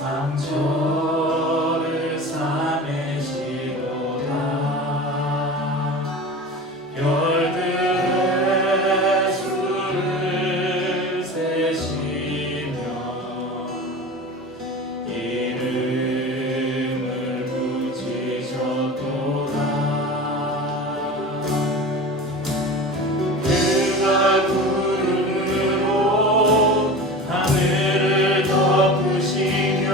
상처를 싸매시도다. 별들의 수를 세시며 이름을 붙이셨도다. 그가 구름으로 하늘을 덮으시며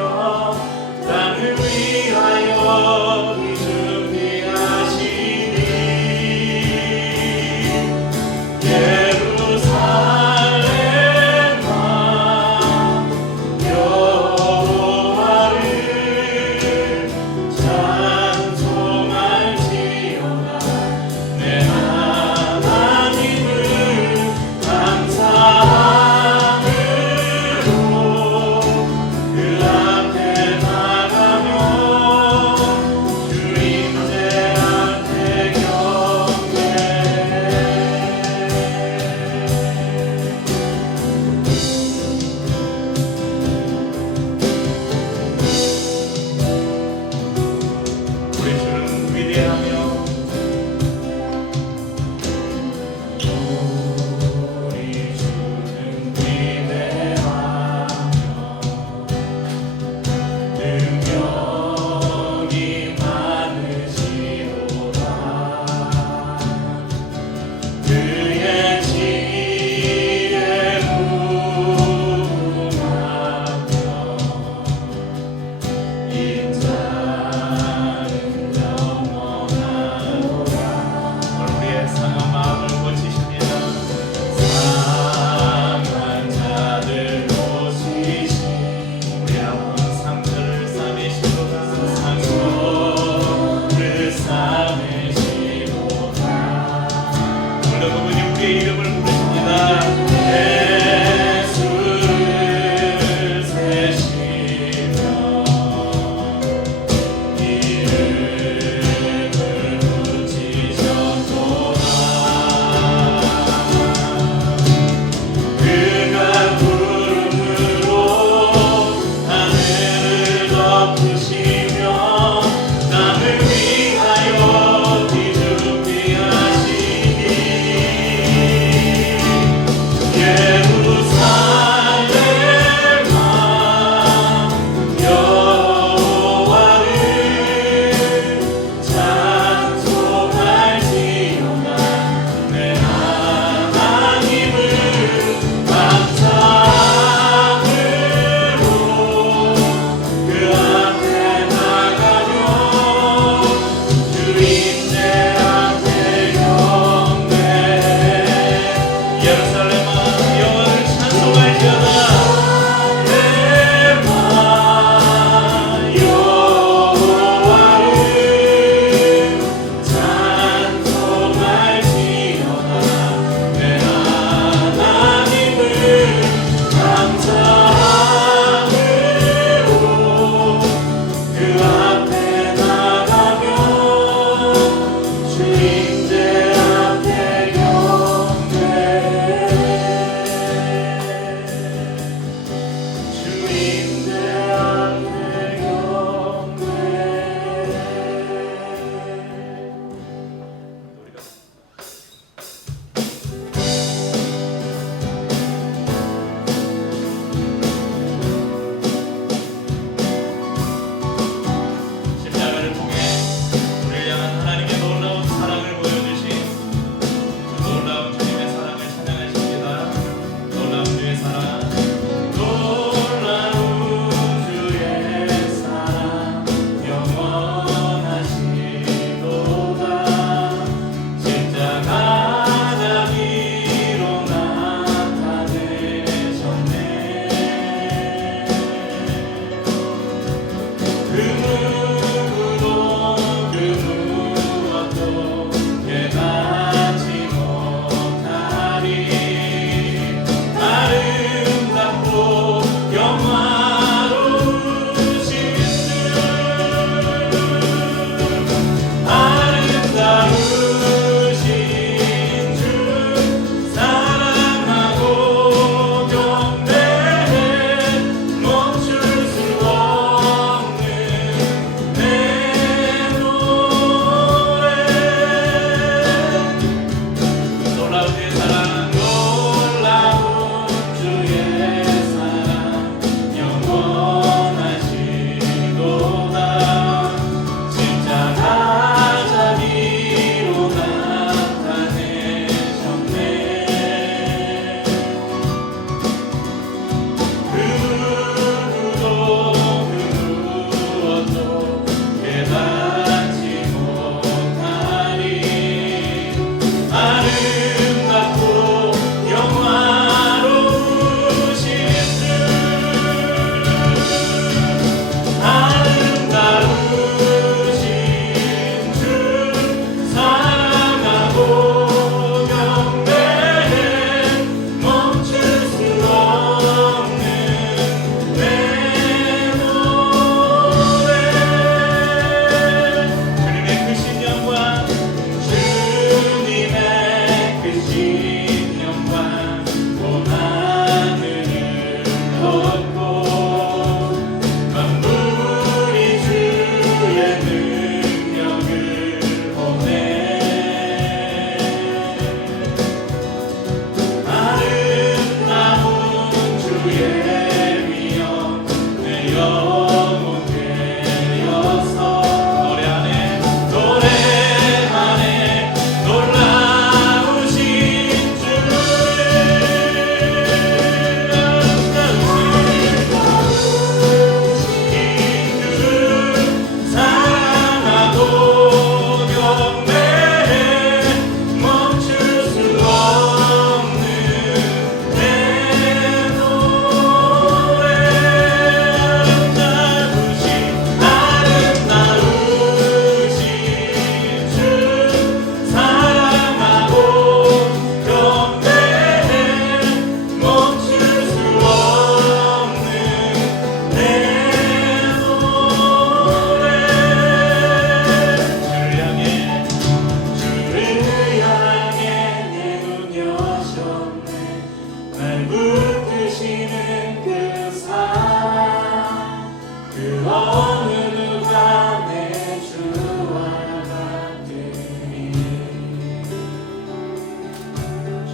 날 붙드시는 그 사랑 그 어느 누가 내 주와 같으니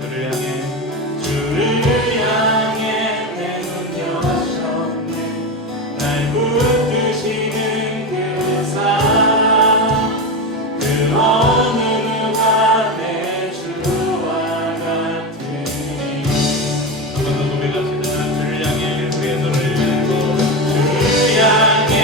주를 향해 내 눈 여셨네 날 붙드시는 그 사랑 그 어느 누가 내 주와 같으니 한번 더 고백합시다 주를 향해 우리의 손을 들고 주를 향해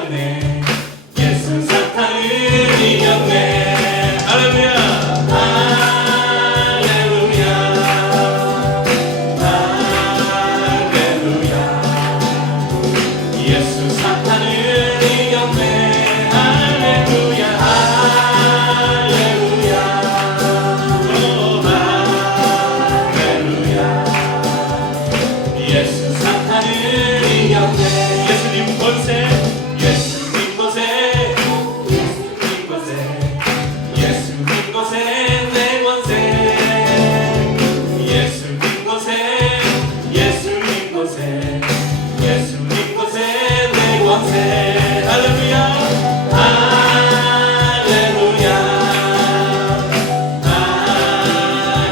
이겼네. 예수 사탄을 이겼네. 할렐루야. 할렐루야. 할렐루야. 예수 사탄을 이겼네. 할렐루야. 할렐루야. 오 할렐루야. 예수 사탄을 이겼네. 예수님 권세, 예수님 권세, 예수님 권세, 예수님 권세, 내 권세, 예수님 권세, 예수님 권세, 예수님 권세, 내 권세. 할렐루야. 할렐루야.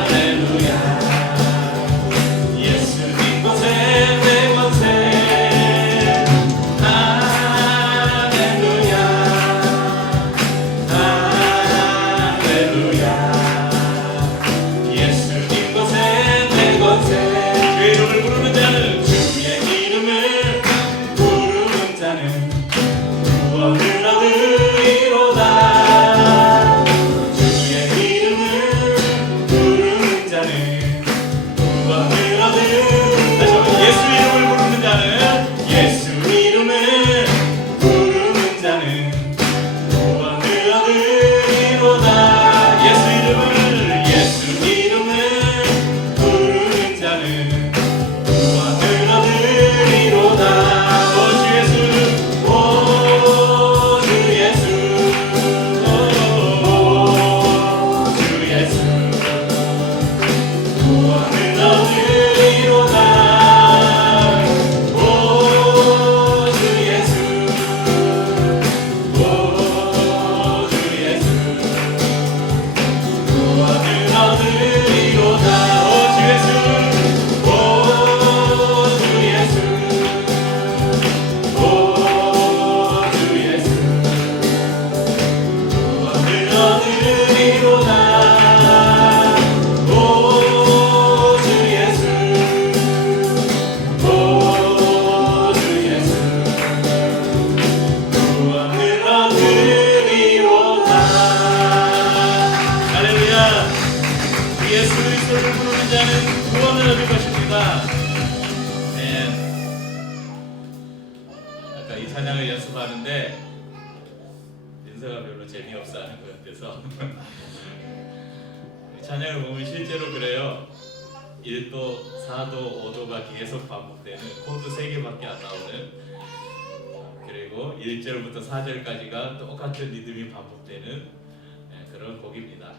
할렐루야. 예수님 권세, 내 권세. 할렐루야. 할렐루야. 예수님 권세, 내 권세. 주의 이름을 부르는 자는, 주의 이름을 부르는 자는 구원을 얻으리로다. 주의 이름을 부르는 자는 구원을 얻으리로다. 예수 이름을 부르는 자는, 예수 이름을 부르는 자는 구원을 얻으리로다. 예수 이름을, 예수 이름을 부르는 자는 구원을 얻으리로다. 오 주 예수, 오 주 예수, 오 주 예수, 구원을 얻으리로다. 오 주 예수, 오 주 예수, 구원을 얻으리로다. 오 주 예수, 오 주 예수, 오 주 예수, 구원을 얻으리로다. 오 주 예수, 오 주 예수, 구원을 얻으리로다. 할렐루야. 예수 그리스도를 부르는 자는 구원을 얻을 것입니다. 네. 아까 이 찬양을 연습하는데 민서가 별로 재미없어 하는 것 같아서 이 찬양을 보면 실제로 그래요. 1도, 4도, 5도가 계속 반복되는 코드 3개밖에 안 나오는, 그리고 1절부터 4절까지가 똑같은 리듬이 반복되는 그런 곡입니다.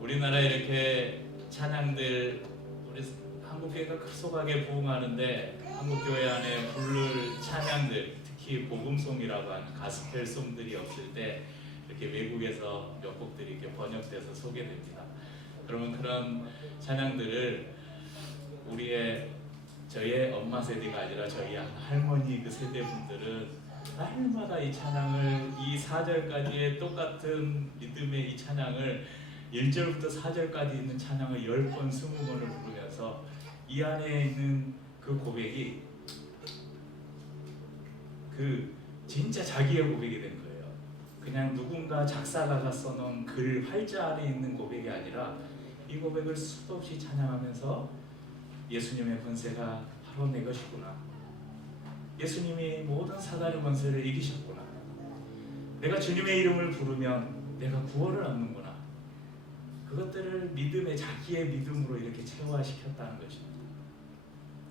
우리나라에 이렇게 찬양들, 우리 한국교회가 급속하게 부흥하는데 한국교회 안에 부를 찬양들, 특히 복음송이라고 하는 가스펠송들이 없을 때 이렇게 외국에서 몇 곡들이 이렇게 번역돼서 소개됩니다. 그러면 그런 찬양들을 저희의 엄마 세대가 아니라 저희 할머니 그 세대 분들은 날마다 이 찬양을, 이 4절까지의 똑같은 리듬의 이 찬양을 1절부터 4절까지 있는 찬양을 10번, 20번을 부르면서 이 안에 있는 그 고백이 그 진짜 자기의 고백이 된 거예요. 그냥 누군가 작사가가 써놓은 글 활자 안에 있는 고백이 아니라 이 고백을 수도 없이 찬양하면서 예수님의 권세가 바로 내 것이구나. 예수님이 모든 사단의 권세를 이기셨구나. 내가 주님의 이름을 부르면 내가 구원을 얻는구나. 그것들을 믿음의, 자기의 믿음으로 이렇게 체화시켰다는 것입니다.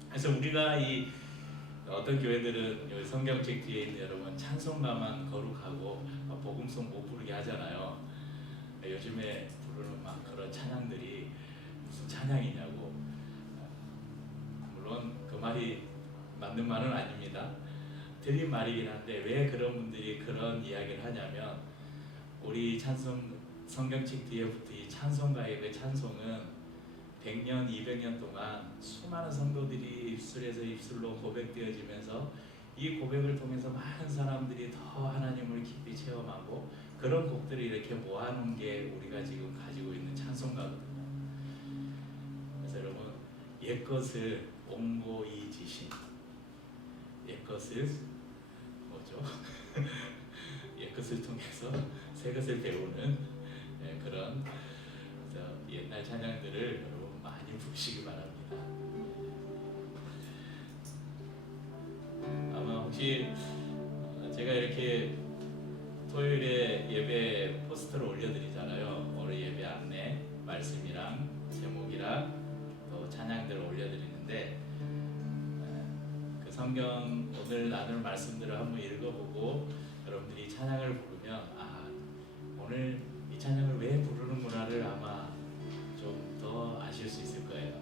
그래서 우리가 이 어떤 교회들은 여기 성경책 뒤에 있는 여러분 찬송가만 거룩하고 복음송 못 부르게 하잖아요. 요즘에 부르는 막 그런 찬양들이 무슨 찬양이냐고. 물론 그 말이 맞는 말은 아닙니다. 틀린 말이긴 한데 왜 그런 분들이 그런 이야기를 하냐면, 우리 성경책 뒤에 붙은 이 찬송가의 그 찬송은 100년, 200년 동안 수많은 성도들이 입술에서 입술로 고백되어지면서 이 고백을 통해서 많은 사람들이 더 하나님을 깊이 체험하고 그런 곡들을 이렇게 모아놓은 게 우리가 지금 가지고 있는 찬송가거든요. 그래서 여러분, 옛것을 옹고이지신, 옛것을 뭐죠? 거죠. 옛것을 통해서 새것을 배우는 그런 옛날 찬양들을 여러분 많이 부르시기 바랍니다. 아마 혹시 제가 이렇게 토요일에 예배 포스터를 올려드리잖아요. 오늘 예배 안내 말씀이랑 제목이랑 또 찬양들을 올려드리는데 그 성경 오늘 나눌 말씀들을 한번 읽어보고 여러분들이 찬양을 부르면 오늘 이 찬양을 왜 부르는구나를 아마 좀 더 아실 수 있을 거예요.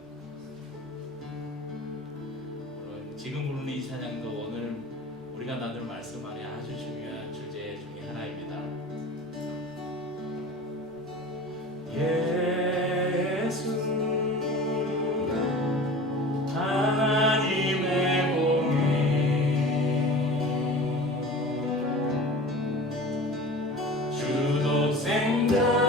물론 지금 부르는 이 찬양도 오늘 우리가 나눌 말씀 안에 아주 중요한 주제 중에 하나입니다. 예수 하나님의 공의 주독생자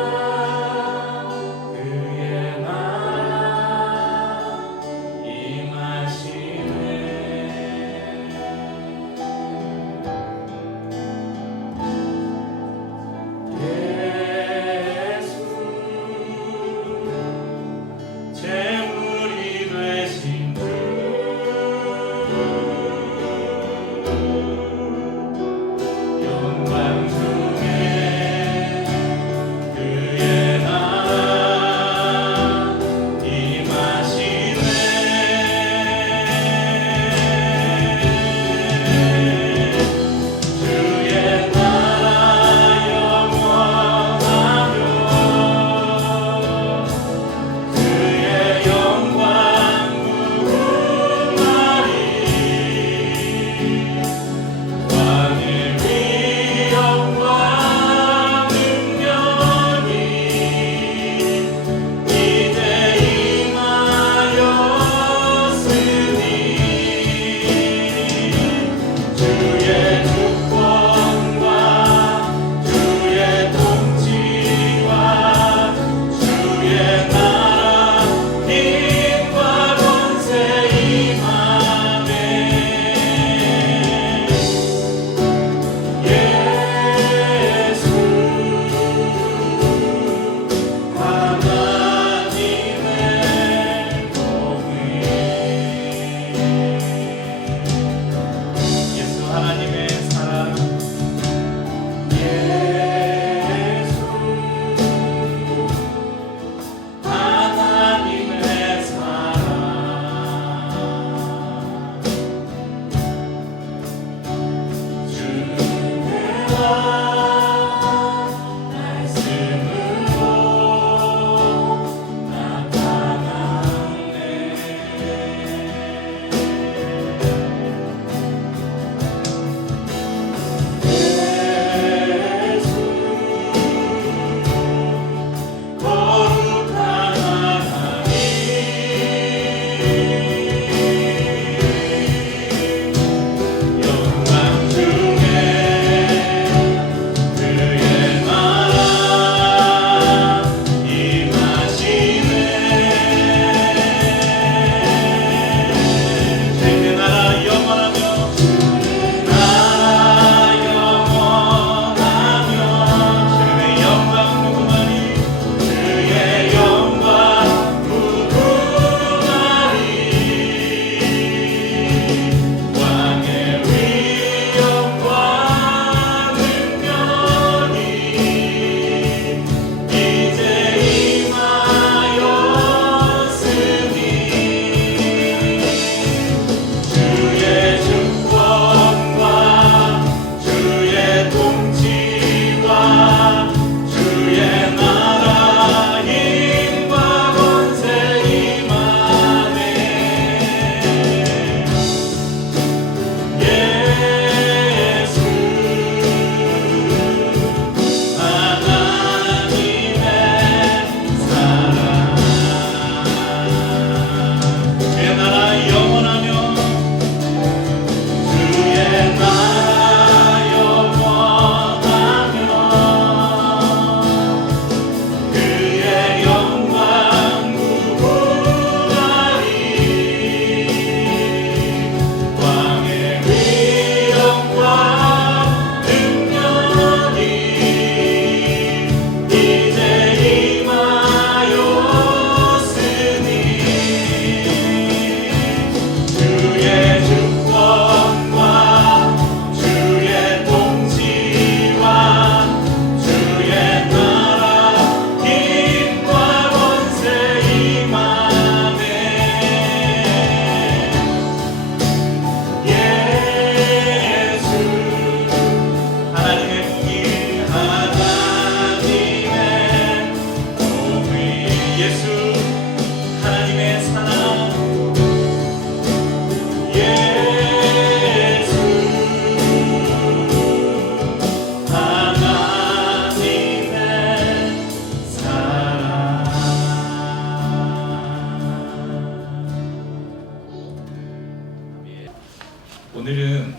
오늘은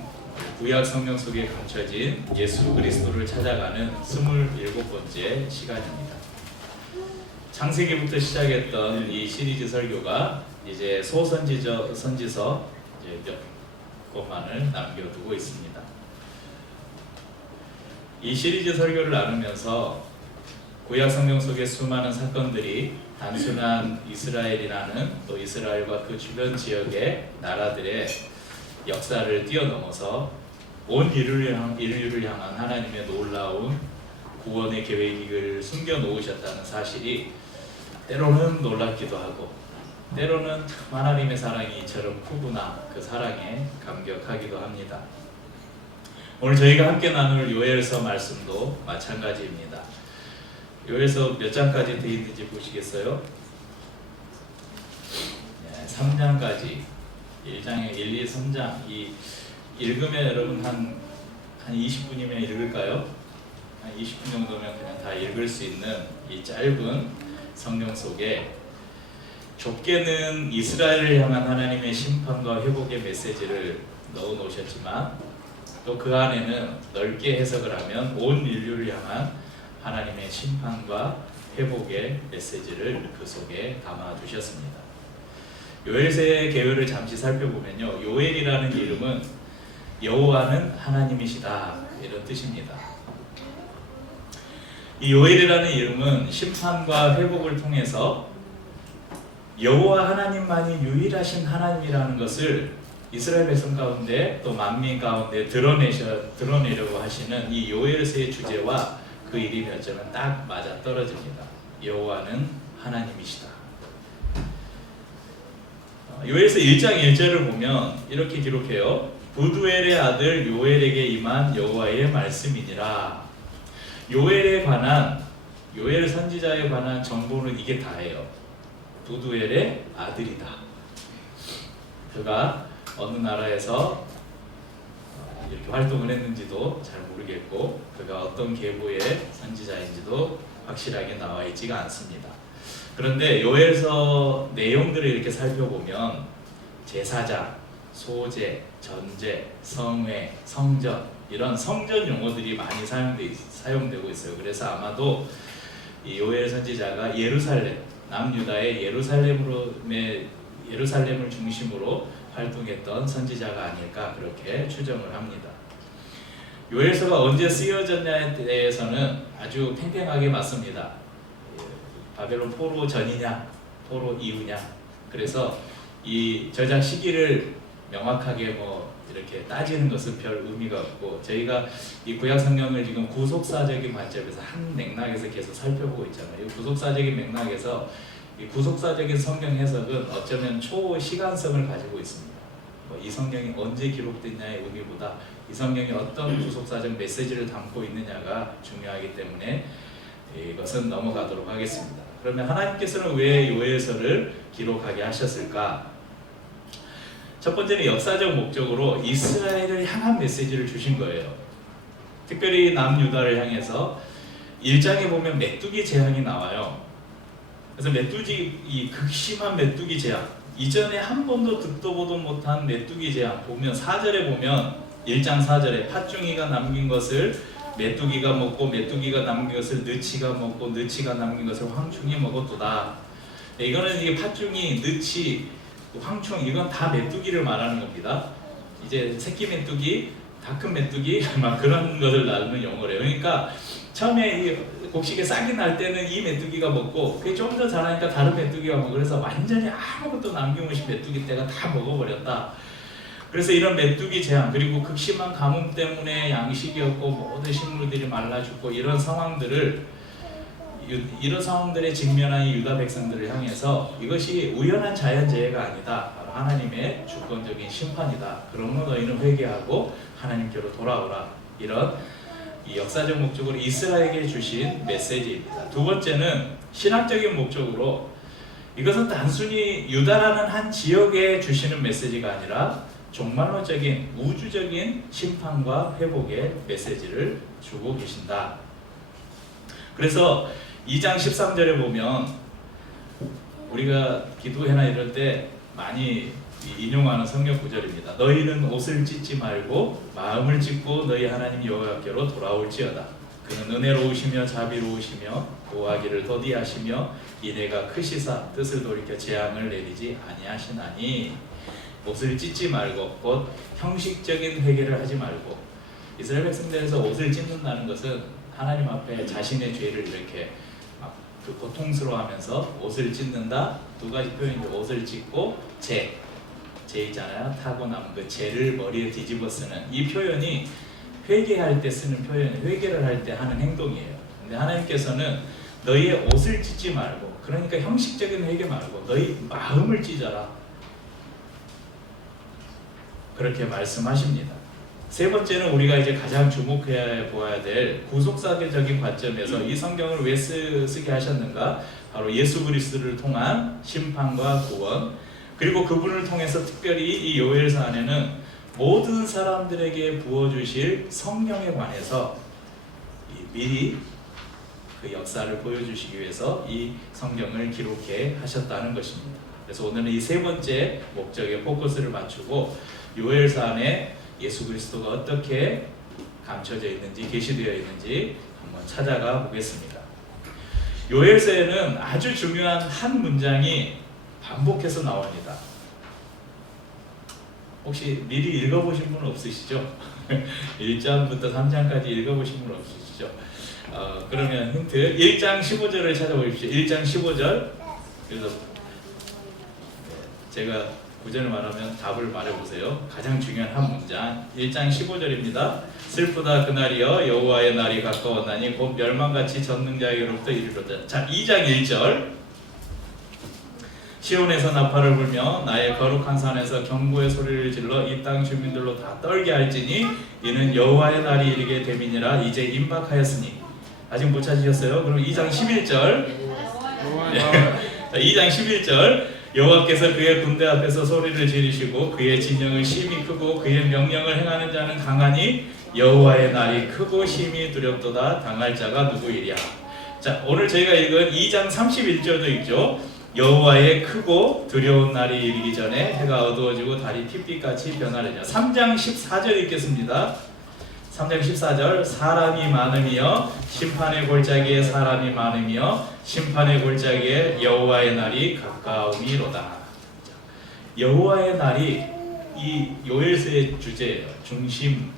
구약 성경 속에 감춰진 예수 그리스도를 찾아가는 27번째 시간입니다. 창세기부터 시작했던 이 시리즈 설교가 이제 소선지서 이제 몇 권만을 남겨두고 있습니다. 이 시리즈 설교를 나누면서 구약 성경 속의 수많은 사건들이 단순한 이스라엘이라는 또 이스라엘과 그 주변 지역의 나라들의 역사를 뛰어넘어서 온 인류를 향한 하나님의 놀라운 구원의 계획을 숨겨놓으셨다는 사실이 때로는 놀랍기도 하고 때로는 참 하나님의 사랑이 이처럼 크구나, 그 사랑에 감격하기도 합니다. 오늘 저희가 함께 나눌 요엘서 말씀도 마찬가지입니다. 요엘서 몇 장까지 되어 있는지 보시겠어요? 네, 3장까지 1장에 1, 2, 3장 읽으면 여러분 한 20분이면 읽을까요? 한 20분 정도면 그냥 다 읽을 수 있는 이 짧은 성경 속에 좁게는 이스라엘을 향한 하나님의 심판과 회복의 메시지를 넣어 놓으셨지만 또 그 안에는 넓게 해석을 하면 온 인류를 향한 하나님의 심판과 회복의 메시지를 그 속에 담아 두셨습니다. 요엘서의 개요를 잠시 살펴보면요, 요엘이라는 이름은 여호와는 하나님이시다, 이런 뜻입니다. 이 요엘이라는 이름은 심판과 회복을 통해서 여호와 하나님만이 유일하신 하나님이라는 것을 이스라엘 백성 가운데 또 만민 가운데 드러내려고 하시는 이 요엘서의 주제와 그 이름이 어쩌면 딱 맞아 떨어집니다. 여호와는 하나님이시다. 요엘서 1장 1절을 보면 이렇게 기록해요. 부두엘의 아들 요엘에게 임한 여호와의 말씀이니라. 요엘 선지자에 관한 정보는 이게 다예요. 부두엘의 아들이다. 그가 어느 나라에서 이렇게 활동을 했는지도 잘 모르겠고 그가 어떤 계보의 선지자인지도 확실하게 나와 있지가 않습니다. 그런데 요엘서 내용들을 이렇게 살펴보면 제사장, 소제, 전제, 성회, 성전, 이런 성전 용어들이 많이 사용되고 있어요. 그래서 아마도 이 요엘 선지자가 예루살렘, 남유다의 예루살렘을 중심으로 활동했던 선지자가 아닐까 그렇게 추정을 합니다. 요엘서가 언제 쓰여졌냐에 대해서는 아주 팽팽하게 맞습니다. 바벨론 포로 전이냐 포로 이후냐, 그래서 이 저작 시기를 명확하게 이렇게 따지는 것은 별 의미가 없고, 저희가 이 구약 성경을 지금 구속사적인 관점에서 한 맥락에서 계속 살펴보고 있잖아요. 이 구속사적인 맥락에서 이 구속사적인 성경 해석은 어쩌면 초시간성을 가지고 있습니다. 이 성경이 언제 기록됐냐의 의미보다 이 성경이 어떤 구속사적 메시지를 담고 있느냐가 중요하기 때문에 이것은 넘어가도록 하겠습니다. 그러면 하나님께서는 왜 요엘서를 기록하게 하셨을까? 첫 번째는 역사적 목적으로 이스라엘을 향한 메시지를 주신 거예요. 특별히 남유다를 향해서 1장에 보면 메뚜기 재앙이 나와요. 그래서 이 극심한 메뚜기 재앙, 이전에 한 번도 듣도 보도 못한 메뚜기 재앙 보면 4절에 보면 1장 4절에 팥중이가 남긴 것을 메뚜기가 먹고 메뚜기가 남긴 것을 느치가 먹고 느치가 남긴 것을 황충이 먹었도다. 이거는 이게 팥중이, 느치, 황충, 이건 다 메뚜기를 말하는 겁니다. 이제 새끼 메뚜기, 다 큰 메뚜기 막 그런 것을 나누는 용어래요. 그러니까 처음에 이 곡식에 싹이 날 때는 이 메뚜기가 먹고 그게 좀 더 자라니까 다른 메뚜기가 먹고, 그래서 완전히 아무것도 남김없이 메뚜기 떼가 다 먹어버렸다. 그래서 이런 메뚜기 재앙, 그리고 극심한 가뭄 때문에 양식이 없고 모든 식물들이 말라 죽고 이런 상황들에 직면한 유다 백성들을 향해서 이것이 우연한 자연재해가 아니다, 하나님의 주권적인 심판이다. 그러므로 너희는 회개하고 하나님께로 돌아오라. 이런 이 역사적 목적으로 이스라엘에게 주신 메시지입니다. 두 번째는 신학적인 목적으로 이것은 단순히 유다라는 한 지역에 주시는 메시지가 아니라 종말론적인 우주적인 심판과 회복의 메시지를 주고 계신다. 그래서 2장 13절에 보면 우리가 기도회나 이럴 때 많이 인용하는 성경 구절입니다. 너희는 옷을 찢지 말고 마음을 찢고 너희 하나님 여호와께로 돌아올지어다. 그는 은혜로우시며 자비로우시며 보호하기를 더디하시며 이내가 크시사 뜻을 돌이켜 재앙을 내리지 아니하시나니. 옷을 찢지 말고, 곧 형식적인 회개를 하지 말고. 이스라엘 백성들에서 옷을 찢는다는 것은 하나님 앞에 자신의 죄를 이렇게 고통스러워하면서 옷을 찢는다. 두 가지 표현인데, 옷을 찢고 재 있잖아요. 타고 남은 그 재를 머리에 뒤집어 쓰는 이 표현이 회개할 때 쓰는 표현, 회개를 할 때 하는 행동이에요. 근데 하나님께서는 너희의 옷을 찢지 말고, 그러니까 형식적인 회개 말고 너희 마음을 찢어라, 그렇게 말씀하십니다. 세 번째는 우리가 이제 가장 주목해야 보아야 될 구속사계적인 관점에서 이 성경을 왜 쓰게 하셨는가? 바로 예수 그리스도를 통한 심판과 구원, 그리고 그분을 통해서 특별히 이 요엘서 안에는 모든 사람들에게 부어주실 성령에 관해서 미리 그 역사를 보여주시기 위해서 이 성경을 기록해 하셨다는 것입니다. 그래서 오늘은 이 세 번째 목적에 포커스를 맞추고 요엘서 안에 예수 그리스도가 어떻게 감춰져 있는지, 계시되어 있는지 한번 찾아가 보겠습니다. 요엘서에는 아주 중요한 한 문장이 반복해서 나옵니다. 혹시 미리 읽어보신 분은 없으시죠? 1장부터 3장까지 읽어보신 분은 없으시죠? 그러면 힌트, 1장 15절을 찾아보십시오. 1장 15절. 그래서 제가 구절을 말하면 답을 말해보세요. 가장 중요한 한 문장, 1장 15절입니다. 슬프다 그날이여, 여호와의 날이 가까웠나니 곧 멸망같이 전능자에게로부터 이르렀다. 자, 2장 1절. 시온에서 나팔을 불며 나의 거룩한 산에서 경고의 소리를 질러 이 땅 주민들로 다 떨게 할지니 이는 여호와의 날이 이르게 됨이니라. 이제 임박하였으니. 아직 못 찾으셨어요? 그럼 2장 11절. 2장 11절. 여호와께서 그의 군대 앞에서 소리를 지르시고 그의 진영은 심히 크고 그의 명령을 행하는 자는 강하니 여호와의 날이 크고 심히 두렵도다. 당할 자가 누구이랴. 자, 오늘 저희가 읽은 2장 31절도 있죠. 여호와의 크고 두려운 날이 이르기 전에 해가 어두워지고 달이 핏빛같이 변하리라. 3장 14절 읽겠습니다. 3장 14절. 사람이 많으며 심판의 골짜기에 사람이 많으며 심판의 골짜기에 여호와의 날이 가까우미로다. 여호와의 날이 이 요엘서의 주제예요. 중심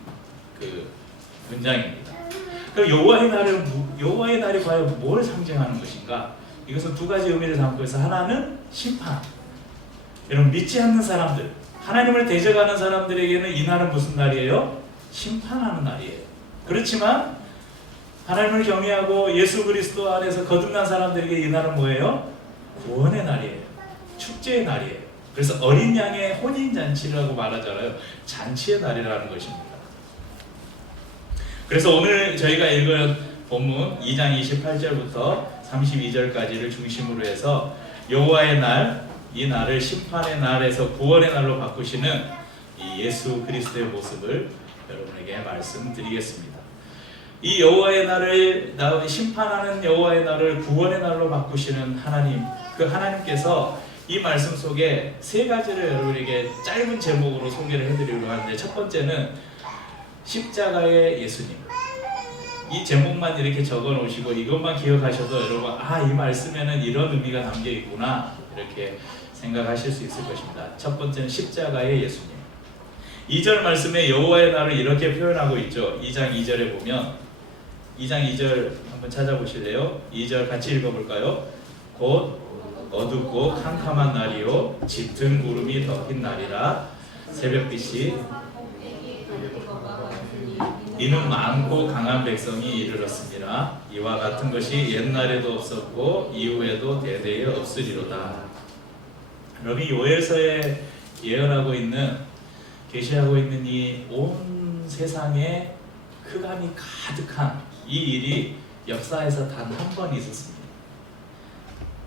그 문장입니다. 그럼 여호와의 날이 과연 뭘 상징하는 것인가? 이것은 두 가지 의미를 담고 있어. 하나는 심판. 여러분, 믿지 않는 사람들, 하나님을 대적하는 사람들에게는 이 날은 무슨 날이에요? 심판하는 날이에요. 그렇지만 하나님을 경외하고 예수 그리스도 안에서 거듭난 사람들에게 이 날은 뭐예요? 구원의 날이에요. 축제의 날이에요. 그래서 어린 양의 혼인잔치라고 말하잖아요. 잔치의 날이라는 것입니다. 그래서 오늘 저희가 읽은 본문 2장 28절부터 32절까지를 중심으로 해서 여호와의 날, 이 날을 심판의 날에서 구원의 날로 바꾸시는 이 예수 그리스도의 모습을 여러분에게 말씀드리겠습니다. 이 여호와의 날을, 심판하는 여호와의 날을 구원의 날로 바꾸시는 하나님, 그 하나님께서 이 말씀 속에 세 가지를 여러분에게 짧은 제목으로 소개를 해드리려고 하는데, 첫 번째는 십자가의 예수님. 이 제목만 이렇게 적어 놓으시고 이것만 기억하셔도 여러분, 이 말씀에는 이런 의미가 담겨 있구나, 이렇게 생각하실 수 있을 것입니다. 첫 번째는 십자가의 예수님. 2절 말씀에 여호와의 날을 이렇게 표현하고 있죠. 2장 2절에 보면, 2장 2절 한번 찾아보실래요? 2절 같이 읽어볼까요? 곧 어둡고 캄캄한 날이요 짙은 구름이 덮인 날이라. 새벽빛이 이는 많고 강한 백성이 이르렀습니다. 이와 같은 것이 옛날에도 없었고 이후에도 대대에 없으리로다. 여러분, 요엘서에 예언하고 있는, 계시하고 있는 이 온 세상에 흑암이 가득한 이 일이 역사에서 단 한 번 있었습니다.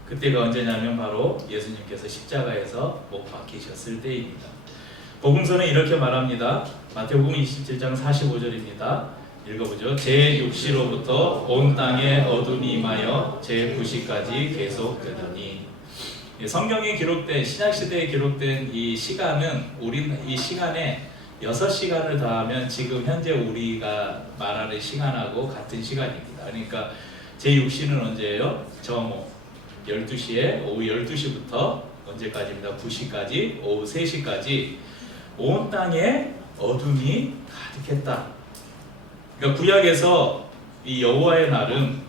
그때가 언제냐면 바로 예수님께서 십자가에서 못 박히셨을 때입니다. 복음서는 이렇게 말합니다. 마태복음 27장 45절입니다. 읽어보죠. 제6시로부터 온 땅에 어둠이 임하여 제9시까지 계속되더니. 성경에 기록된 신약 시대에 기록된 이 시간은 우리 이 시간에 6시간을 더하면 지금 현재 우리가 말하는 시간하고 같은 시간입니다. 그러니까 제6시는 언제예요? 정오 12시에 오후 12시부터 언제까지입니다. 9시까지 오후 3시까지 온 땅에 어둠이 가득했다. 그러니까 구약에서 이 여호와의 날은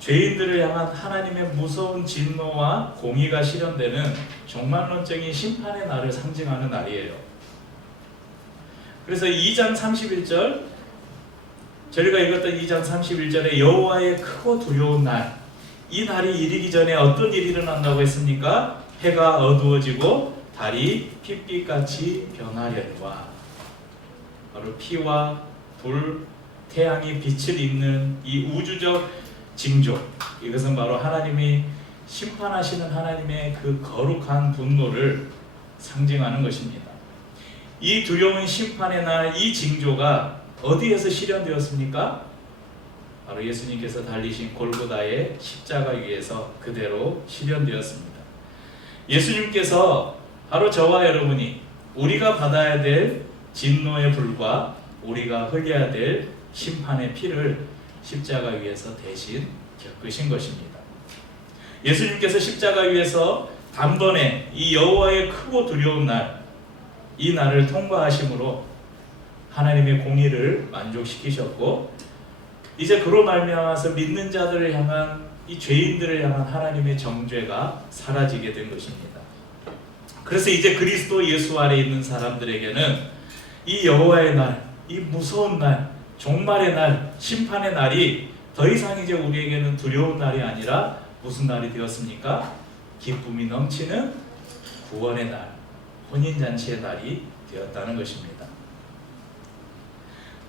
죄인들을 향한 하나님의 무서운 진노와 공의가 실현되는 종말론적인 심판의 날을 상징하는 날이에요. 그래서 2장 31절 저희가 읽었던 2장 31절에 여호와의 크고 두려운 날, 이 날이 이르기 전에 어떤 일이 일어난다고 했습니까? 해가 어두워지고 달이 핏빛같이 변하려니와. 바로 피와 불, 태양이 빛을 잇는 이 우주적 징조, 이것은 바로 하나님이 심판하시는 하나님의 그 거룩한 분노를 상징하는 것입니다. 이 두려운 심판의 날, 이 징조가 어디에서 실현되었습니까? 바로 예수님께서 달리신 골고다의 십자가 위에서 그대로 실현되었습니다. 예수님께서 바로 저와 여러분이 우리가 받아야 될 진노의 불과 우리가 흘려야 될 심판의 피를 십자가 위에서 대신 겪으신 것입니다. 예수님께서 십자가 위에서 단번에 이 여호와의 크고 두려운 날, 이 날을 통과하심으로 하나님의 공의를 만족시키셨고, 이제 그로 말미암아서 믿는 자들을 향한 이 죄인들을 향한 하나님의 정죄가 사라지게 된 것입니다. 그래서 이제 그리스도 예수 아래 있는 사람들에게는 이 여호와의 날, 이 무서운 날, 종말의 날, 심판의 날이 더 이상 이제 우리에게는 두려운 날이 아니라 무슨 날이 되었습니까? 기쁨이 넘치는 구원의 날, 혼인잔치의 날이 되었다는 것입니다.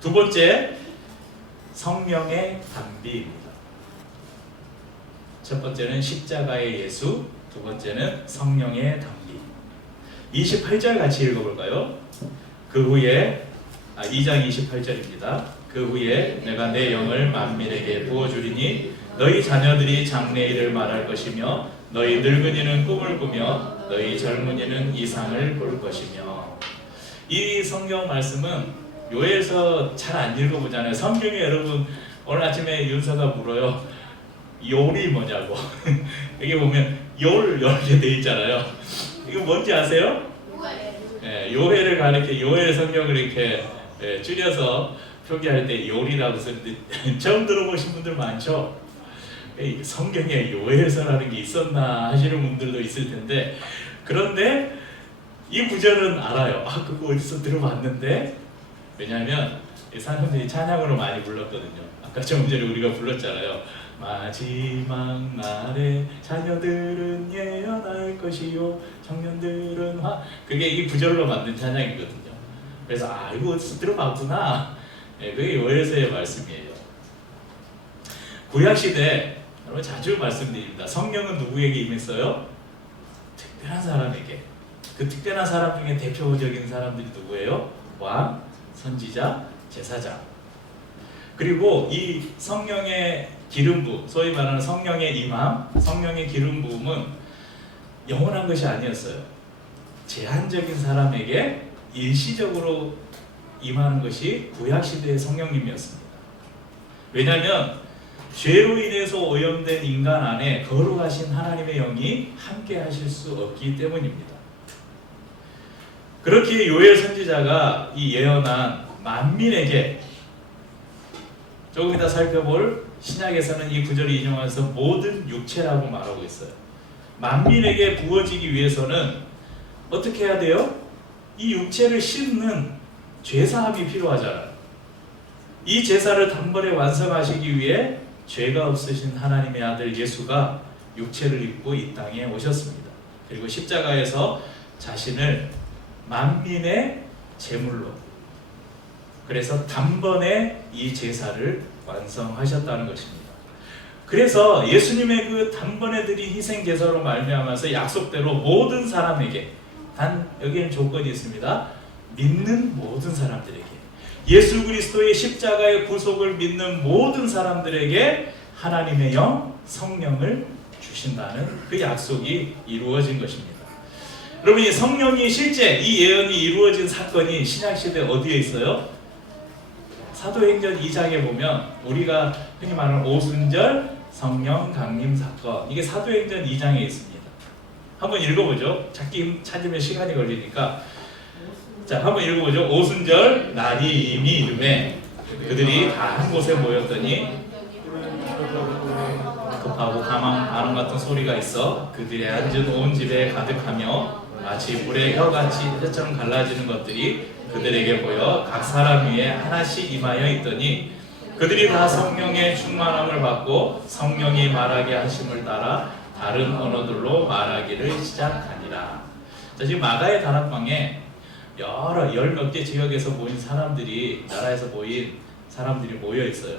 두 번째, 성령의 단비입니다. 첫 번째는 십자가의 예수, 두 번째는 성령의 단비. 28절 같이 읽어볼까요? 그 후에 2장 28절입니다. 그 후에 내가 내 영을 만민에게 부어주리니 너희 자녀들이 장래일을 말할 것이며 너희 늙은이는 꿈을 꾸며 너희 젊은이는 이상을 볼 것이며. 이 성경 말씀은 요엘서 잘 안 읽어보잖아요. 성경에 여러분 오늘 아침에 윤서가 물어요. 요리 뭐냐고. 여기 보면 요렇게 돼 있잖아요. 이거 뭔지 아세요? 요해를 가리켜 요해 성경을 이렇게 줄여서 표기할 때 요리라고 쓰는데 처음 들어보신 분들 많죠? 성경에 요해서라는 게 있었나 하시는 분들도 있을 텐데, 그런데 이 구절은 알아요. 그거 어디서 들어봤는데. 왜냐하면 사람들이 찬양으로 많이 불렀거든요. 아까 좀 전에 우리가 불렀잖아요. 마지막 날에 자녀들은 예언할 것이요 청년들은 그게 이 구절로 만든 찬양이거든요. 그래서 이거 어디서 들어봤구나. 그게 요엘서의 말씀이에요. 구약시대 여러분 자주 말씀드립니다. 성령은 누구에게 임했어요? 특별한 사람에게. 그 특별한 사람 중에 대표적인 사람들이 누구예요? 왕, 선지자, 제사장. 그리고 이 성령의 기름 부음, 소위 말하는 성령의 임함, 성령의 기름 부음은 영원한 것이 아니었어요. 제한적인 사람에게 일시적으로 임하는 것이 구약시대의 성령님이었습니다. 왜냐하면 죄로 인해서 오염된 인간 안에 거룩하신 하나님의 영이 함께 하실 수 없기 때문입니다. 그렇게 요엘 선지자가 이 예언한 만민에게, 조금 이따 살펴볼 신약에서는 이 구절을 인용해서 모든 육체라고 말하고 있어요. 만민에게 부어지기 위해서는 어떻게 해야 돼요? 이 육체를 씻는 죄사함이 필요하잖아요. 이 제사를 단번에 완성하시기 위해 죄가 없으신 하나님의 아들 예수가 육체를 입고 이 땅에 오셨습니다. 그리고 십자가에서 자신을 만민의 제물로, 그래서 단번에 이 제사를 완성하셨다는 것입니다. 그래서 예수님의 그 단번에 드린 희생 제사로 말미암아서 약속대로 모든 사람에게, 단 여기에는 조건이 있습니다. 믿는 모든 사람들에게, 예수 그리스도의 십자가의 구속을 믿는 모든 사람들에게 하나님의 영, 성령을 주신다는 그 약속이 이루어진 것입니다. 여러분, 이 성령이 실제 이 예언이 이루어진 사건이 신약시대 어디에 있어요? 사도행전 2장에 보면 우리가 흔히 말하는 오순절 성령 강림 사건, 이게 사도행전 2장에 있습니다. 한번 읽어보죠. 찾으면 시간이 걸리니까. 자, 한번 읽어보죠. 오순절 날이 이미 이름에 그들이 다 한 곳에 모였더니 급하고 바람 같은 소리가 있어 그들의 앉은 온 집에 가득하며 마치 불의 혀처럼 갈라지는 것들이 그들에게 보여 각 사람 위에 하나씩 임하여 있더니 그들이 다 성령의 충만함을 받고 성령이 말하게 하심을 따라 다른 언어들로 말하기를 시작하니라. 자, 지금 마가의 다락방에 열 몇 개 지역에서 모인 사람들이, 나라에서 모인 사람들이 모여 있어요.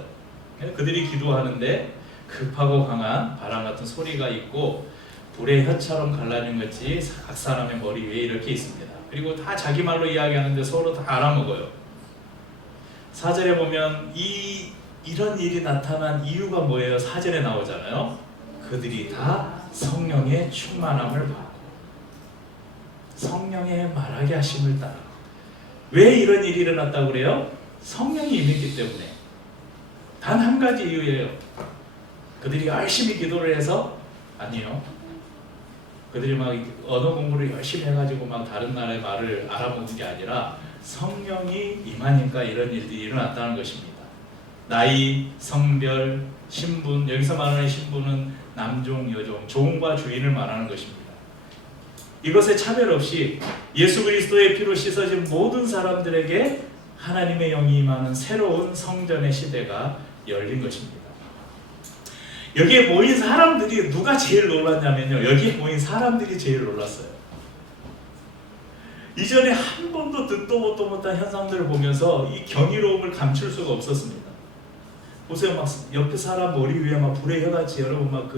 그들이 기도하는데 급하고 강한 바람 같은 소리가 있고 불의 혀처럼 갈라진 것이 각 사람의 머리 위에 이렇게 있습니다. 그리고 다 자기 말로 이야기하는데 서로 다 알아먹어요. 4절에 보면 이런 일이 나타난 이유가 뭐예요? 4절에 나오잖아요. 그들이 다 성령의 충만함을 받고 성령의 말하게 하심을 따라. 왜 이런 일이 일어났다고 그래요? 성령이 임했기 때문에. 단 한 가지 이유예요. 그들이 열심히 기도를 해서? 아니요. 그들이 막 언어 공부를 열심히 해가지고 막 다른 나라의 말을 알아보는 게 아니라 성령이 임하니까 이런 일들이 일어났다는 것입니다. 나이, 성별, 신분, 여기서 말하는 신분은 남종, 여종, 종과 주인을 말하는 것입니다. 이것에 차별 없이 예수 그리스도의 피로 씻어진 모든 사람들에게 하나님의 영이 임하는 새로운 성전의 시대가 열린 것입니다. 여기에 모인 사람들이 누가 제일 놀랐냐면요, 여기에 모인 사람들이 제일 놀랐어요. 이전에 한 번도 듣도 보도 못한 현상들을 보면서 이 경이로움을 감출 수가 없었습니다. 보세요, 막 옆에 사람 머리 위에 막 불의 혀같이, 여러분 막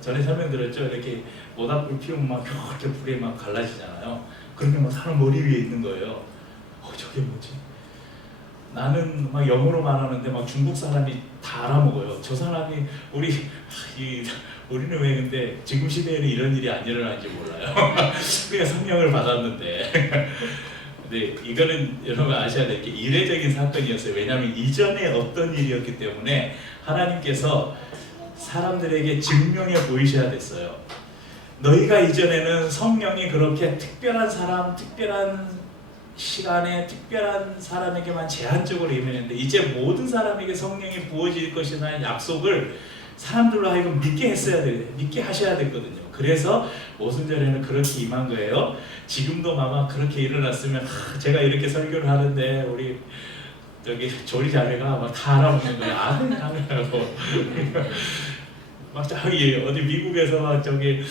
전에 설명드렸죠. 이렇게 모닥불 피우면 막 이렇게 불에 막 갈라지잖아요. 그러면 막 사람 머리 위에 있는 거예요. 저게 뭐지? 나는 막 영어로 말하는데 막 중국 사람이 다 알아먹어요. 저 사람이 우리는 왜 근데 지금 시대에는 이런 일이 안 일어나는지 몰라요. 그냥 성령을 받았는데. 근데 이거는 여러분 아셔야 될 게 이례적인 사건이었어요. 왜냐하면 이전에 없던 일이었기 때문에 하나님께서 사람들에게 증명해 보이셔야 됐어요. 너희가 이전에는 성령이 그렇게 특별한 사람, 특별한 시간에 특별한 사람에게만 제한적으로 임했는데 이제 모든 사람에게 성령이 부어질 것이라는 약속을 사람들로 하여금 믿게 하셔야 됐거든요. 그래서 오순절에는 그렇게 임한 거예요. 지금도 아마 그렇게 일어났으면 제가 이렇게 설교를 하는데 우리 저기 조리 자매가 막 다 알아보는 거예요. 아느냐고 막 저기 어디 미국에서 막 저기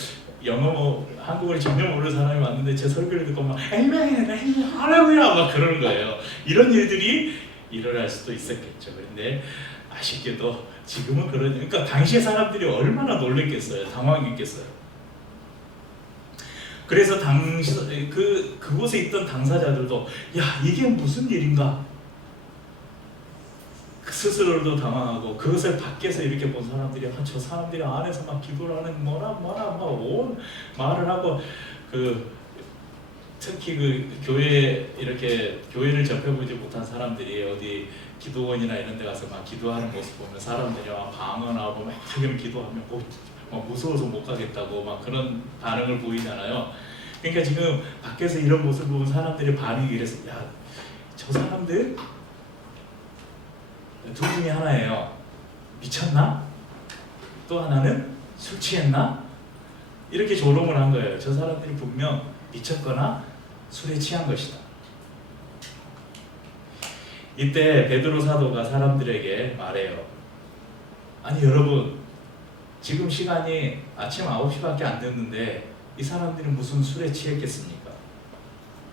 영어 한국어를 전혀 모르는 사람이 왔는데 제 설교를 듣고 막 할렐루야 막 그러는 거예요. 이런 일들이 일어날 수도 있었겠죠. 그런데 아쉽게도 지금은 그러니까 당시의 사람들이 얼마나 놀랬겠어요. 당황했겠어요. 그래서 그곳에 있던 당사자들도 야 이게 무슨 일인가 스스로도 당황하고 그것을 밖에서 이렇게 본 사람들이 저 사람들이 안에서 막 기도를 하는 뭐라 온 말을 하고 특히 교회 이렇게 교회를 접해보지 못한 사람들이 어디 기도원이나 이런 데 가서 막 기도하는 모습 보면 사람들이 막 방언하고 막 기도하면 막 무서워서 못 가겠다고 막 그런 반응을 보이잖아요. 그러니까 지금 밖에서 이런 모습을 보면 사람들이 반응이 이래서 야 저 사람들 둘 중에 하나예요. 미쳤나? 또 하나는 술 취했나? 이렇게 조롱을 한 거예요. 저 사람들이 분명 미쳤거나 술에 취한 것이다. 이때 베드로 사도가 사람들에게 말해요. 아니 여러분 지금 시간이 아침 9시밖에 안 됐는데 이 사람들이 무슨 술에 취했겠습니까?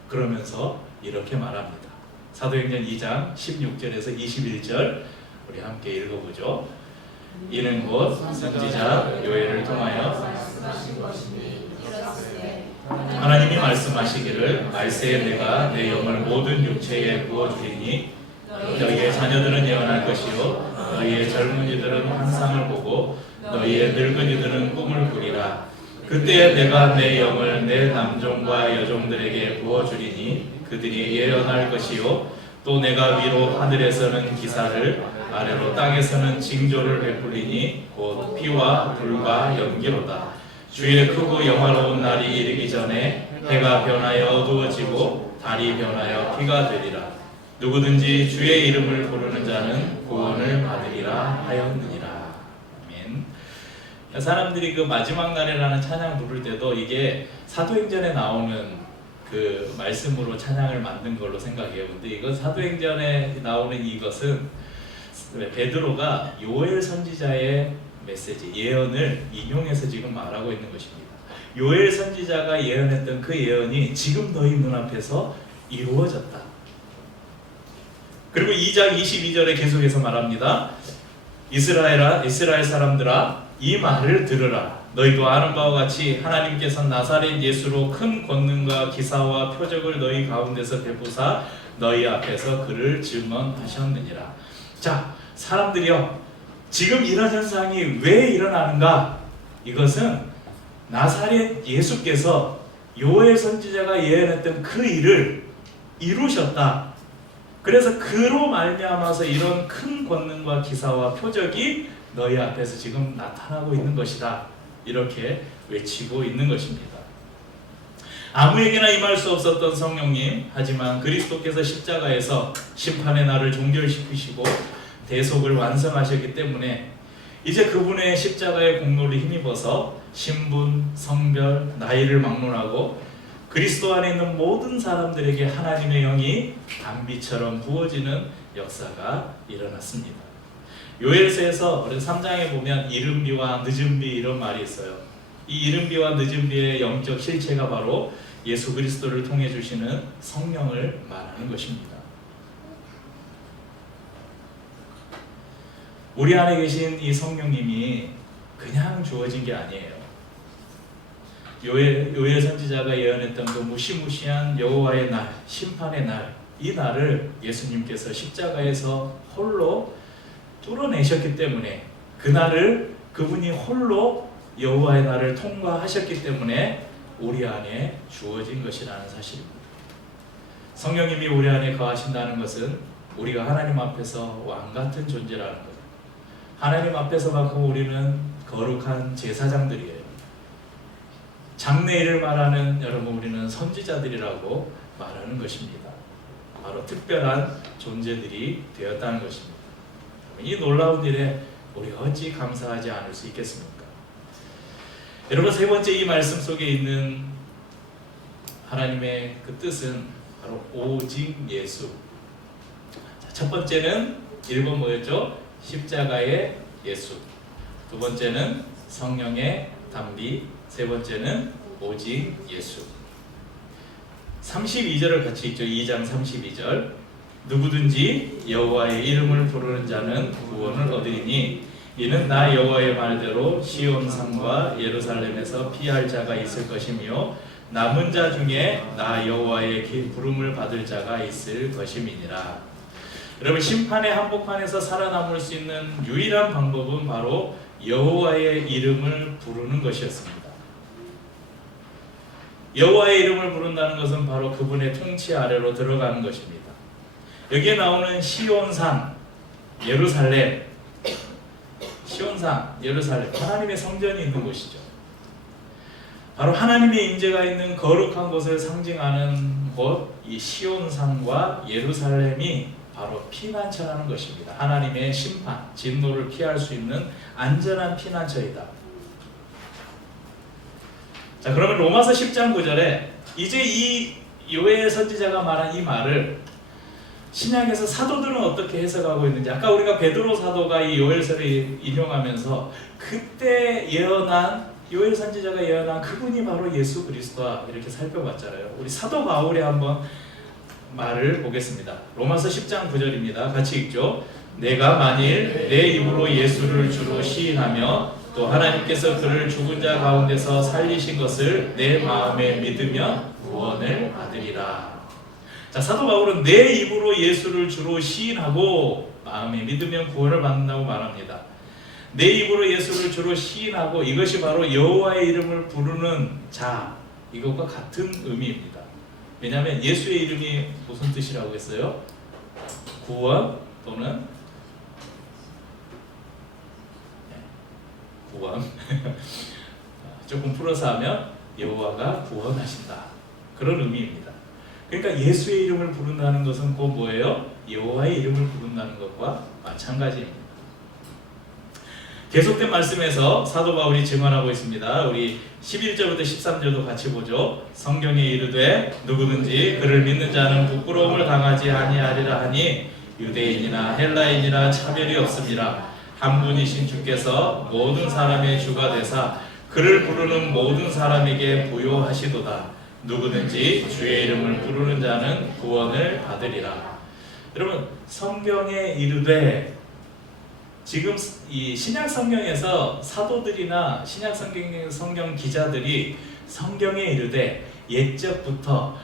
그러면서 이렇게 말합니다. 사도행전 2장 16절에서 21절 우리 함께 읽어보죠. 이는 곧 선지자 요엘을 통하여 하나님이 말씀하시기를 말세에 내가 내 영을 모든 육체에 부어주리니 너희의 자녀들은 예언할 것이요 너희의 젊은이들은 환상을 보고 너희의 늙은이들은 꿈을 꾸리라. 그때 내가 내 영을 내 남종과 여종들에게 부어주리니 그들이 예언할 것이요 또 내가 위로 하늘에서는 기사를 아래로 땅에서는 징조를 베풀리니 곧 피와 불과 연기로다. 주의 크고 영화로운 날이 이르기 전에 해가 변하여 어두워지고 달이 변하여 피가 되리라. 누구든지 주의 이름을 부르는 자는 구원을 받으리라 하였느니라. 아멘. 사람들이 그 마지막 날이라는 찬양 부를 때도 이게 사도행전에 나오는 그 말씀으로 찬양을 만든 걸로 생각해요. 근데 이건 사도행전에 나오는 이것은 베드로가 요엘 선지자의 메시지, 예언을 인용해서 지금 말하고 있는 것입니다. 요엘 선지자가 예언했던 그 예언이 지금 너희 눈앞에서 이루어졌다. 그리고 2장 22절에 계속해서 말합니다. 이스라엘 사람들아 이 말을 들으라. 너희도 아는 바와 같이 하나님께서 나사렛 예수로 큰 권능과 기사와 표적을 너희 가운데서 베푸사 너희 앞에서 그를 증언하셨느니라. 자, 사람들이요, 지금 이런 현상이 왜 일어나는가? 이것은 나사렛 예수께서 요엘 선지자가 예언했던 그 일을 이루셨다. 그래서 그로 말미암아서 이런 큰 권능과 기사와 표적이 너희 앞에서 지금 나타나고 있는 것이다. 이렇게 외치고 있는 것입니다. 아무에게나 임할 수 없었던 성령님, 하지만 그리스도께서 십자가에서 심판의 날을 종결시키시고 대속을 완성하셨기 때문에 이제 그분의 십자가의 공로를 힘입어서 신분, 성별, 나이를 막론하고 그리스도 안에 있는 모든 사람들에게 하나님의 영이 단비처럼 부어지는 역사가 일어났습니다. 요엘서에서 3장에 보면 이른비와 늦은비 이런 말이 있어요. 이 이른비와 늦은비의 영적 실체가 바로 예수 그리스도를 통해 주시는 성령을 말하는 것입니다. 우리 안에 계신 이 성령님이 그냥 주어진 게 아니에요. 요엘 선지자가 예언했던 그 무시무시한 여호와의 날, 심판의 날, 이 날을 예수님께서 십자가에서 홀로 뚫어내셨기 때문에 그 날을 그분이 홀로 여호와의 날을 통과하셨기 때문에 우리 안에 주어진 것이라는 사실입니다. 성령님이 우리 안에 거하신다는 것은 우리가 하나님 앞에서 왕같은 존재라는 거예요. 하나님 앞에서만큼 우리는 거룩한 제사장들이에요. 장래일을 말하는 여러분 우리는 선지자들이라고 말하는 것입니다. 바로 특별한 존재들이 되었다는 것입니다. 이 놀라운 일에 우리가 어찌 감사하지 않을 수 있겠습니까? 여러분, 세 번째 이 말씀 속에 있는 하나님의 그 뜻은 바로 오직 예수. 첫 번째는 1번 뭐였죠? 십자가의 예수. 두 번째는 성령의 단비. 세 번째는 오직 예수. 32절을 같이 읽죠. 2장 32절. 누구든지 여호와의 이름을 부르는 자는 구원을 얻으리니 이는 나 여호와의 말대로 시온 산과 예루살렘에서 피할 자가 있을 것이며 남은 자 중에 나 여호와의 부름을 받을 자가 있을 것임이니라. 여러분, 심판의 한복판에서 살아남을 수 있는 유일한 방법은 바로 여호와의 이름을 부르는 것이었습니다. 여호와의 이름을 부른다는 것은 바로 그분의 통치 아래로 들어가는 것입니다. 여기에 나오는 시온산, 예루살렘, 시온산, 예루살렘, 하나님의 성전이 있는 곳이죠. 바로 하나님의 임재가 있는 거룩한 곳을 상징하는 곳, 이 시온산과 예루살렘이 바로 피난처라는 것입니다. 하나님의 심판, 진노를 피할 수 있는 안전한 피난처이다. 자, 그러면 로마서 10장 9절에 이제 이 요엘 선지자가 말한 이 말을 신약에서 사도들은 어떻게 해석하고 있는지, 아까 우리가 베드로 사도가 이 요엘서를 인용하면서 그때 예언한, 요엘 선지자가 예언한 그분이 바로 예수 그리스도다 이렇게 살펴봤잖아요. 우리 사도 바울의 한번 말을 보겠습니다. 로마서 10장 9절입니다. 같이 읽죠. 내가 만일 내 입으로 예수를 주로 시인하며 또 하나님께서 그를 죽은 자 가운데서 살리신 것을 내 마음에 믿으면 구원을 받으리라. 자, 사도 바울은 내 입으로 예수를 주로 시인하고 마음에 믿으면 구원을 받는다고 말합니다. 내 입으로 예수를 주로 시인하고 이것이 바로 여호와의 이름을 부르는 자, 이것과 같은 의미입니다. 왜냐하면 예수의 이름이 무슨 뜻이라고 했어요? 구원 또는 구원 조금 풀어서 하면 여호와가 구원하신다, 그런 의미입니다. 그러니까 예수의 이름을 부른다는 것은 곧 뭐예요? 여호와의 이름을 부른다는 것과 마찬가지입니다. 계속된 말씀에서 사도 바울이 증언하고 있습니다. 우리 11절부터 13절도 같이 보죠. 성경에 이르되 누구든지 그를 믿는 자는 부끄러움을 당하지 아니하리라 하니 유대인이나 헬라인이나 차별이 없습니다. 한 분이신 주께서 모든 사람의 주가 되사 그를 부르는 모든 사람에게 부요하시도다. 누구든지 주의 이름을 부르는 자는 구원을 받으리라. 여러분, 성경에 이르되, 지금 이 신약 성경에서 사도들이나 신약 성경 기자들이 성경에 이르되 옛적부터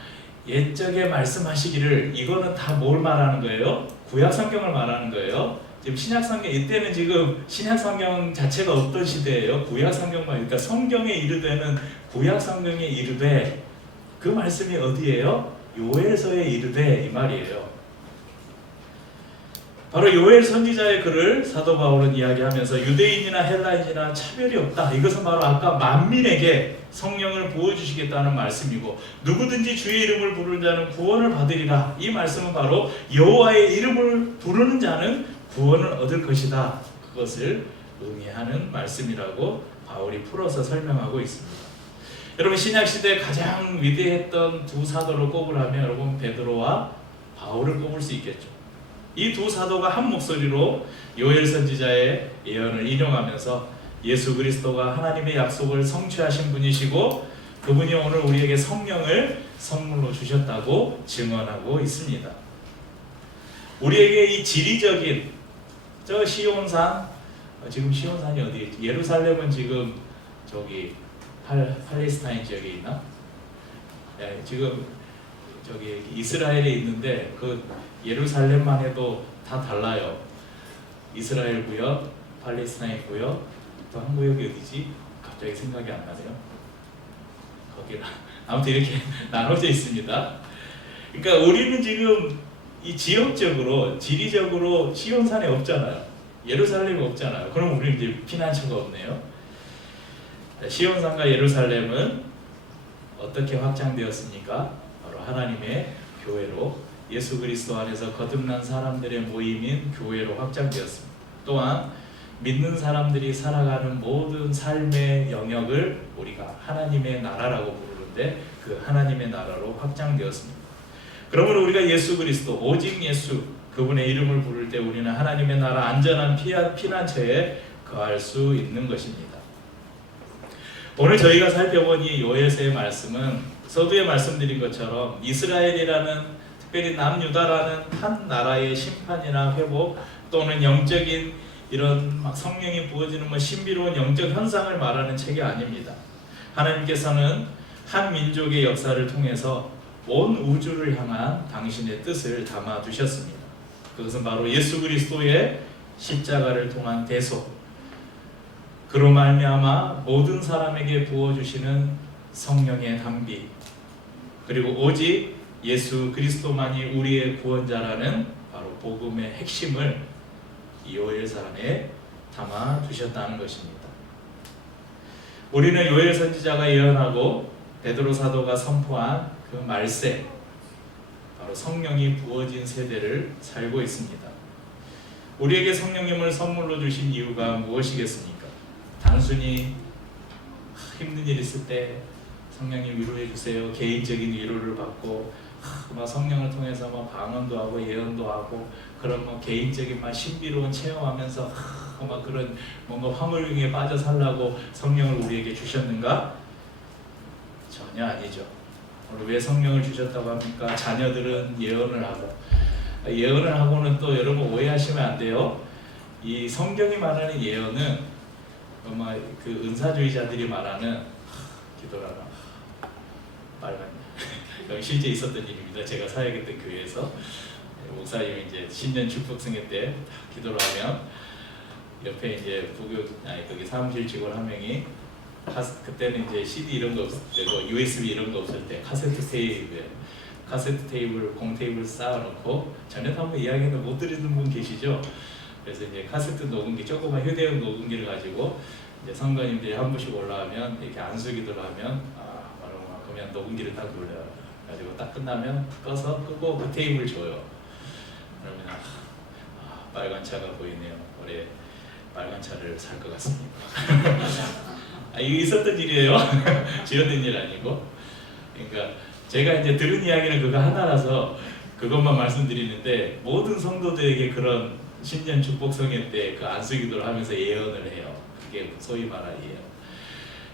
옛적에 말씀하시기를, 이거는 다 뭘 말하는 거예요? 구약 성경을 말하는 거예요. 지금 신약 성경, 이때는 지금 신약 성경 자체가 어떤 시대예요? 구약 성경만. 그러니까 성경에 이르되는 구약 성경에 이르되, 그 말씀이 어디예요? 요엘서에 이르되, 이 말이에요. 바로 요엘 선지자의 글을 사도 바울은 이야기하면서 유대인이나 헬라인이나 차별이 없다, 이것은 바로 아까 만민에게 성령을 부어주시겠다는 말씀이고, 누구든지 주의 이름을 부르는 자는 구원을 받으리라, 이 말씀은 바로 여호와의 이름을 부르는 자는 구원을 얻을 것이다, 그것을 의미하는 말씀이라고 바울이 풀어서 설명하고 있습니다. 여러분, 신약시대 가장 위대했던 두 사도를 꼽으라면 여러분 베드로와 바울을 꼽을 수 있겠죠. 이 두 사도가 한 목소리로 요엘 선지자의 예언을 인용하면서 예수 그리스도가 하나님의 약속을 성취하신 분이시고 그분이 오늘 우리에게 성령을 선물로 주셨다고 증언하고 있습니다. 우리에게 이 지리적인 저 시온산, 지금 시온산이 어디 있지? 예루살렘은 지금 저기 팔레스타인 지역에 있나? 네, 지금 저기 이스라엘에 있는데 그 예루살렘만 해도 다 달라요. 이스라엘 구역, 팔레스타인 구역, 또 한 구역이 어디지? 갑자기 생각이 안 나네요. 거기라. 아무튼 이렇게 나눠져 있습니다. 그러니까 우리는 지금 이 지역적으로, 지리적으로 시온산에 없잖아요. 예루살렘이 없잖아요. 그럼 우리는 이제 피난처가 없네요. 시온산과 예루살렘은 어떻게 확장되었습니까? 바로 하나님의 교회로, 예수 그리스도 안에서 거듭난 사람들의 모임인 교회로 확장되었습니다. 또한 믿는 사람들이 살아가는 모든 삶의 영역을 우리가 하나님의 나라라고 부르는데 그 하나님의 나라로 확장되었습니다. 그러므로 우리가 예수 그리스도, 오직 예수, 그분의 이름을 부를 때 우리는 하나님의 나라 안전한 피난처에 거할 수 있는 것입니다. 오늘 저희가 살펴본 이 요엘서의 말씀은 서두에 말씀드린 것처럼 이스라엘이라는, 특별히 남유다라는 한 나라의 심판이나 회복 또는 영적인 이런 막 성령이 부어지는 신비로운 영적 현상을 말하는 책이 아닙니다. 하나님께서는 한 민족의 역사를 통해서 온 우주를 향한 당신의 뜻을 담아 두셨습니다. 그것은 바로 예수 그리스도의 십자가를 통한 대속, 그로 말미암아 모든 사람에게 부어주시는 성령의 담비, 그리고 오직 예수 그리스도만이 우리의 구원자라는 바로 복음의 핵심을 요엘서에 담아 두셨다는 것입니다. 우리는 요엘 선지자가 예언하고 베드로 사도가 선포한 그 말세, 바로 성령이 부어진 세대를 살고 있습니다. 우리에게 성령님을 선물로 주신 이유가 무엇이겠습니까? 단순히 힘든 일 있을 때 성령님 위로해 주세요, 개인적인 위로를 받고 막 성령을 통해서 막 방언도 하고 예언도 하고 그런 개인적인 신비로운 체험하면서 막 그런 뭔가 화물경에 빠져 살라고 성령을 우리에게 주셨는가? 전혀 아니죠. 오늘 왜 성령을 주셨다고 합니까? 자녀들은 예언을 하고, 예언을 하고는 또 여러분 오해하시면 안 돼요. 이 성경이 말하는 예언은 정말 그 은사주의자들이 말하는 기도라라 빨간 실제 있었던 일입니다. 제가 사역했던 교회에서 목사님이 이제 신년 축복승회 때 기도를 하면 옆에 이제 거기 사무실 직원 한 명이 그때는 이제 CD 이런 거 없을 때고 USB 이런 거 없을 때 카세트 테이블 공 테이블 쌓아놓고 전에 한번 이야기는 못 들으는 분 계시죠? 그래서 이제 카세트 녹음기 조그만 휴대용 녹음기를 가지고 이제 성도님들이 한 번씩 올라가면 이렇게 안수기도를 하면 그러면 녹음기를 딱 돌려요. 가지고 딱 끝나면 끄고 그 테이블 줘요. 그러면 빨간 차가 보이네요. 올해 빨간 차를 살 것 같습니다. 이거 있었던 일이에요. 지어낸 일 아니고. 그러니까 제가 이제 들은 이야기는 그거 하나라서 그것만 말씀드리는데 모든 성도들에게 그런 신년 축복성회 때 그 안수기도를 하면서 예언을 해요. 그게 소위 말하는 예언.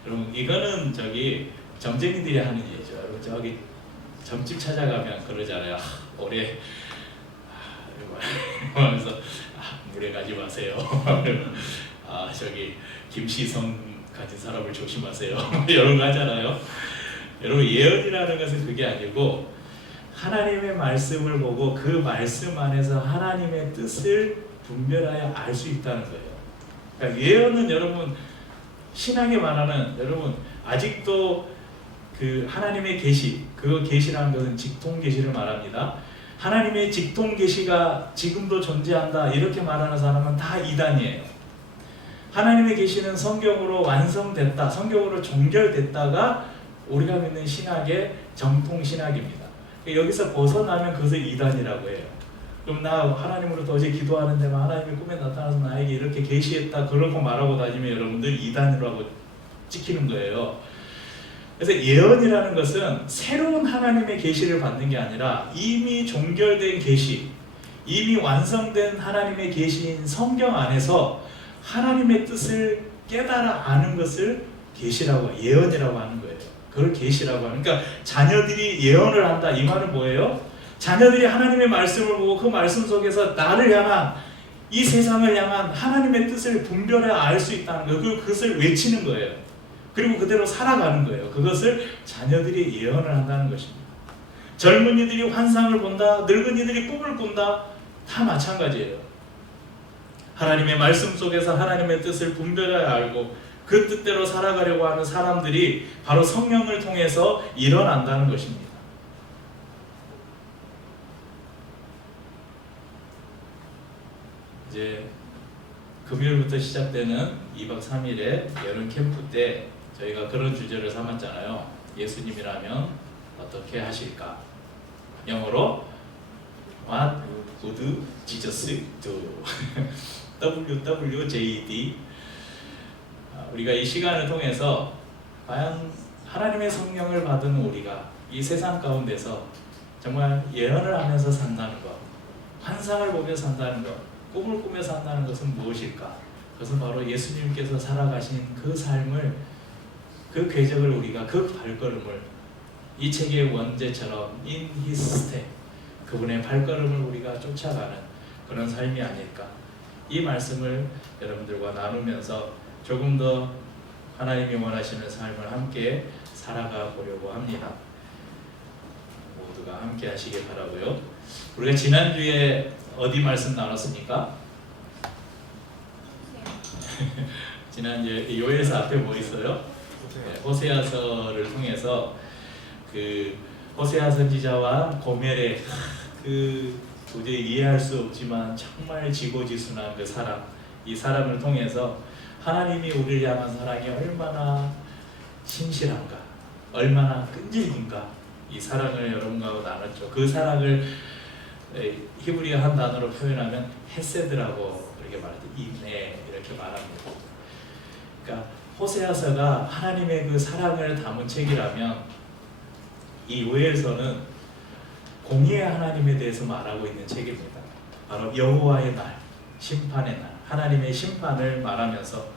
여러분 이거는 점쟁이들이 하는 일이죠. 여러분 저기 점집 찾아가면 그러잖아요. 올해 하면서 물에 가지 마세요. 저기 김시성 가진 사람을 조심하세요. 이런 거 하잖아요. 여러분 예언이라는 것은 그게 아니고 하나님의 말씀을 보고 그 말씀 안에서 하나님의 뜻을 분별하여 알 수 있다는 거예요. 그러니까 예언은 여러분 신앙에 말하는 여러분 아직도 그 하나님의 계시, 그 계시라는 것은 직통 계시를 말합니다. 하나님의 직통 계시가 지금도 존재한다 이렇게 말하는 사람은 다 이단이에요. 하나님의 계시는 성경으로 완성됐다, 성경으로 종결됐다가 우리가 믿는 신학의 정통 신학입니다. 여기서 벗어나면 그것을 이단이라고 해요. 그럼 나 하나님으로 도저히 기도하는데만 하나님이 꿈에 나타나서 나에게 이렇게 계시했다 그렇게 말하고 다니면 여러분들 이단이라고 찍히는 거예요. 그래서 예언이라는 것은 새로운 하나님의 계시를 받는 게 아니라 이미 종결된 계시, 이미 완성된 하나님의 계시인 성경 안에서 하나님의 뜻을 깨달아 아는 것을 계시라고, 예언이라고 하는 거예요. 그걸 계시라고 하는. 그러니까 자녀들이 예언을 한다 이 말은 뭐예요? 자녀들이 하나님의 말씀을 보고 그 말씀 속에서 나를 향한 이 세상을 향한 하나님의 뜻을 분별해 알 수 있다는 거, 그것을 외치는 거예요. 그리고 그대로 살아가는 거예요. 그것을 자녀들이 예언을 한다는 것입니다. 젊은이들이 환상을 본다, 늙은이들이 꿈을 꾼다, 다 마찬가지예요. 하나님의 말씀 속에서 하나님의 뜻을 분별해 알고 그 뜻대로 살아가려고 하는 사람들이 바로 성령을 통해서 일어난다는 것입니다. 이제 금요일부터 시작되는 2박 3일의 여름 캠프 때 저희가 그런 주제를 삼았잖아요. 예수님이라면 어떻게 하실까? 영어로 What would Jesus do? WWJD. 우리가 이 시간을 통해서 과연 하나님의 성령을 받은 우리가 이 세상 가운데서 정말 예언을 하면서 산다는 것, 환상을 보며 산다는 것, 꿈을 꾸며 산다는 것은 무엇일까? 그것은 바로 예수님께서 살아가신 그 삶을, 그 궤적을 우리가, 그 발걸음을 이 책의 원제처럼 In His Step, 그분의 발걸음을 우리가 쫓아가는 그런 삶이 아닐까. 이 말씀을 여러분들과 나누면서 조금 더 하나님이 원하시는 삶을 함께 살아가 보려고 합니다. 모두가 함께 하시길 바라고요. 우리가 지난주에 어디 말씀 나눴습니까? 지난주에 요엘서 앞에 뭐 있어요? 호세아서를 통해서 그 호세아 선지자와 고멜의 그 도저히 이해할 수 없지만 정말 지고지순한 그 사랑, 이 사랑을 통해서 하나님이 우리를 향한 사랑이 얼마나 신실한가, 얼마나 끈질긴가, 이 사랑을 여러분과 나눴죠. 그 사랑을 히브리어 한 단어로 표현하면 헤세드라고 이렇게 말하죠. 인내 이렇게 말합니다. 그러니까 호세아서가 하나님의 그 사랑을 담은 책이라면 이 요엘서는 공의의 하나님에 대해서 말하고 있는 책입니다. 바로 여호와의 날, 심판의 날, 하나님의 심판을 말하면서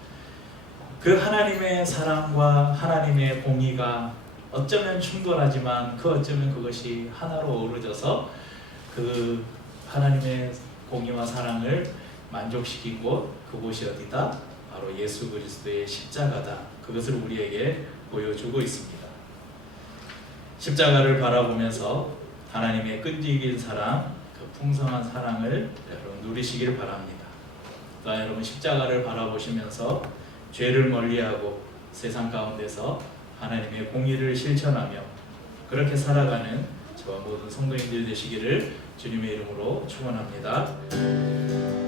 그 하나님의 사랑과 하나님의 공의가 어쩌면 충돌하지만 어쩌면 그것이 하나로 어우러져서 그 하나님의 공의와 사랑을 만족시킨 곳, 그곳이 어디다? 바로 예수 그리스도의 십자가다. 그것을 우리에게 보여주고 있습니다. 십자가를 바라보면서 하나님의 끈질긴 사랑, 그 풍성한 사랑을 여러분 누리시길 바랍니다. 또한 여러분 십자가를 바라보시면서 죄를 멀리하고 세상 가운데서 하나님의 공의를 실천하며 그렇게 살아가는 저와 모든 성도님들 되시기를 주님의 이름으로 축원합니다.